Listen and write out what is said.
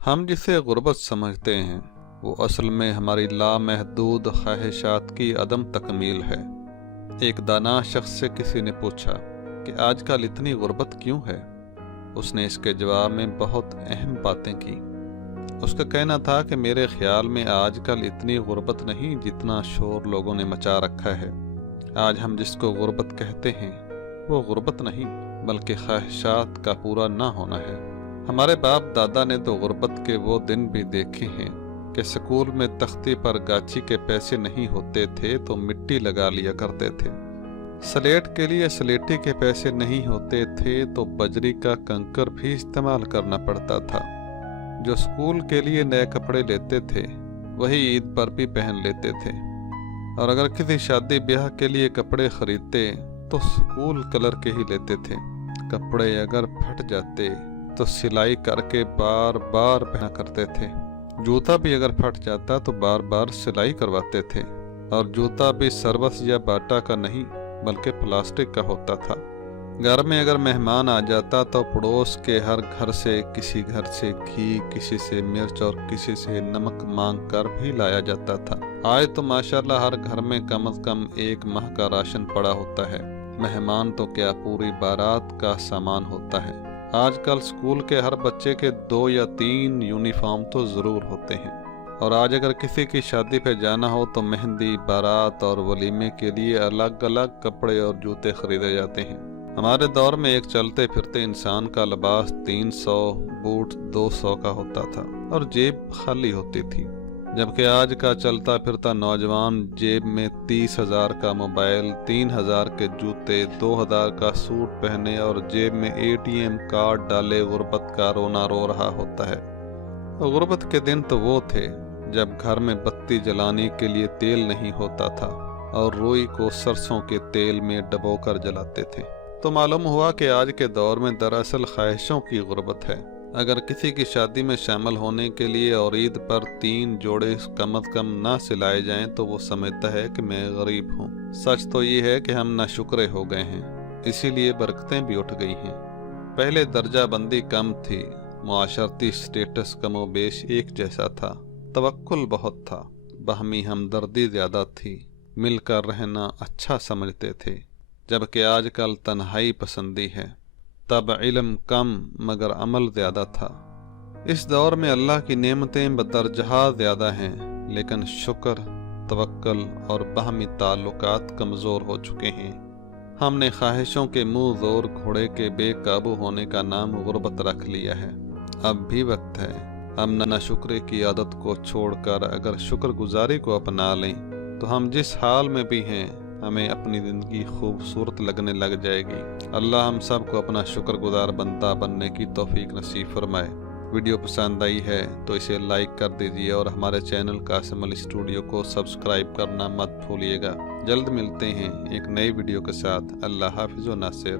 ہم جسے غربت سمجھتے ہیں وہ اصل میں ہماری لامحدود خواہشات کی عدم تکمیل ہے۔ ایک دانا شخص سے کسی نے پوچھا کہ آج کل اتنی غربت کیوں ہے؟ اس نے اس کے جواب میں بہت اہم باتیں کی۔ اس کا کہنا تھا کہ میرے خیال میں آج کل اتنی غربت نہیں جتنا شور لوگوں نے مچا رکھا ہے۔ آج ہم جس کو غربت کہتے ہیں وہ غربت نہیں بلکہ خواہشات کا پورا نہ ہونا ہے۔ ہمارے باپ دادا نے تو غربت کے وہ دن بھی دیکھے ہیں کہ سکول میں تختی پر گاچی کے پیسے نہیں ہوتے تھے تو مٹی لگا لیا کرتے تھے۔ سلیٹ کے لیے سلیٹی کے پیسے نہیں ہوتے تھے تو بجری کا کنکر بھی استعمال کرنا پڑتا تھا۔ جو سکول کے لیے نئے کپڑے لیتے تھے وہی عید پر بھی پہن لیتے تھے، اور اگر کسی شادی بیاہ کے لیے کپڑے خریدتے تو سکول کلر کے ہی لیتے تھے۔ کپڑے اگر پھٹ جاتے تو سلائی کر کے بار بار پہنا کرتے تھے۔ جوتا بھی اگر پھٹ جاتا تو بار بار سلائی کرواتے تھے، اور جوتا بھی سروس یا باٹا کا نہیں بلکہ پلاسٹک کا ہوتا تھا۔ گھر میں اگر مہمان آ جاتا تو پڑوس کے ہر گھر سے کسی گھر سے گھی، کسی سے مرچ اور کسی سے نمک مانگ کر بھی لایا جاتا تھا۔ آج تو ماشاءاللہ ہر گھر میں کم از کم 1 ماہ کا راشن پڑا ہوتا ہے۔ مہمان تو کیا پوری بارات کا سامان ہوتا ہے۔ آج کل سکول کے ہر بچے کے 2 یا 3 یونیفارم تو ضرور ہوتے ہیں، اور آج اگر کسی کی شادی پہ جانا ہو تو مہندی، بارات اور ولیمے کے لیے الگ الگ کپڑے اور جوتے خریدے جاتے ہیں۔ ہمارے دور میں ایک چلتے پھرتے انسان کا لباس 300، بوٹ 200 کا ہوتا تھا اور جیب خالی ہوتی تھی، جبکہ آج کا چلتا پھرتا نوجوان جیب میں 30,000 کا موبائل، 3,000 کے جوتے، 2,000 کا سوٹ پہنے اور جیب میں ATM کارڈ ڈالے غربت کا رونا رو رہا ہوتا ہے۔ غربت کے دن تو وہ تھے جب گھر میں بتی جلانے کے لیے تیل نہیں ہوتا تھا اور روئی کو سرسوں کے تیل میں ڈبو کر جلاتے تھے۔ تو معلوم ہوا کہ آج کے دور میں دراصل خواہشوں کی غربت ہے۔ اگر کسی کی شادی میں شامل ہونے کے لیے اور عید پر 3 جوڑے کم از کم نہ سلائے جائیں تو وہ سمجھتا ہے کہ میں غریب ہوں۔ سچ تو یہ ہے کہ ہم ناشکرے ہو گئے ہیں، اسی لیے برکتیں بھی اٹھ گئی ہیں۔ پہلے درجہ بندی کم تھی، معاشرتی سٹیٹس کم و بیش ایک جیسا تھا، توکل بہت تھا، باہمی ہمدردی زیادہ تھی، مل کر رہنا اچھا سمجھتے تھے، جبکہ آج کل تنہائی پسندی ہے۔ تب علم کم مگر عمل زیادہ تھا۔ اس دور میں اللہ کی نعمتیں بدرجہ زیادہ ہیں، لیکن شکر، توکل اور باہمی تعلقات کمزور ہو چکے ہیں۔ ہم نے خواہشوں کے منہ زور گھوڑے کے بے قابو ہونے کا نام غربت رکھ لیا ہے۔ اب بھی وقت ہے ہم ناشکری کی عادت کو چھوڑ کر اگر شکر گزاری کو اپنا لیں تو ہم جس حال میں بھی ہیں ہمیں اپنی زندگی خوبصورت لگنے لگ جائے گی۔ اللہ ہم سب کو اپنا شکر گزار بندہ بننے کی توفیق نصیب فرمائے۔ ویڈیو پسند آئی ہے تو اسے لائک کر دیجیے اور ہمارے چینل قاسم علی اسٹوڈیو کو سبسکرائب کرنا مت بھولیے گا۔ جلد ملتے ہیں ایک نئی ویڈیو کے ساتھ۔ اللہ حافظ و ناصر۔